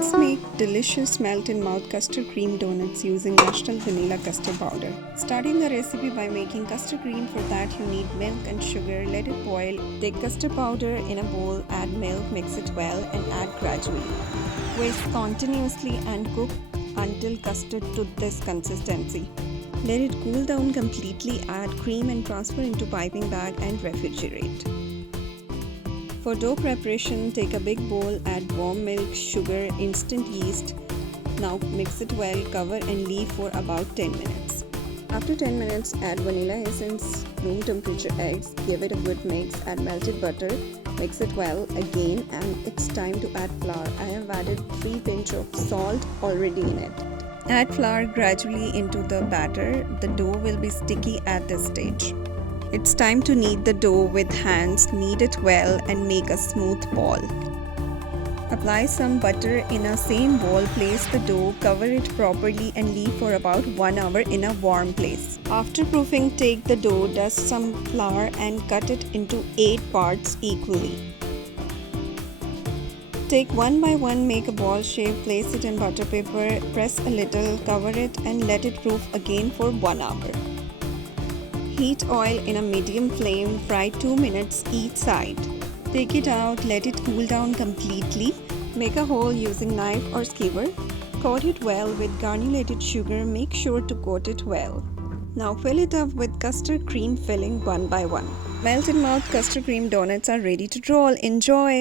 Let's make delicious melt-in-mouth custard cream donuts using National Vanilla Custard Powder. Starting the recipe by making custard cream. For that you need milk and sugar. Let it boil. Take custard powder in a bowl, add milk, mix it well and add gradually. Whisk continuously and cook until custard to this consistency. Let it cool down completely, add cream and transfer into piping bag and refrigerate. For dough preparation, take a big bowl, add warm milk, sugar, instant yeast. Now mix it well, cover and leave for about 10 minutes. After 10 minutes, add vanilla essence, room temperature eggs, give it a good mix, add melted butter, mix it well again, and it's time to add flour. I have added 3 pinch of salt already in it. Add flour gradually into the batter. The dough will be sticky at this stage. It's time to knead the dough with hands, knead it well and make a smooth ball. Apply some butter in a same bowl, place the dough, cover it properly and leave for about 1 hour in a warm place. After proofing, take the dough, dust some flour and cut it into 8 parts equally. Take one by one, make a ball shape, place it in butter paper, press a little, cover it and let it proof again for 1 hour. Heat oil in a medium flame, fry 2 minutes each side. Take it out, let it cool down completely. Make a hole using knife or skewer. Coat it well with granulated sugar, make sure to coat it well. Now fill it up with custard cream filling one by one. Melt-in-mouth custard cream donuts are ready to roll. Enjoy!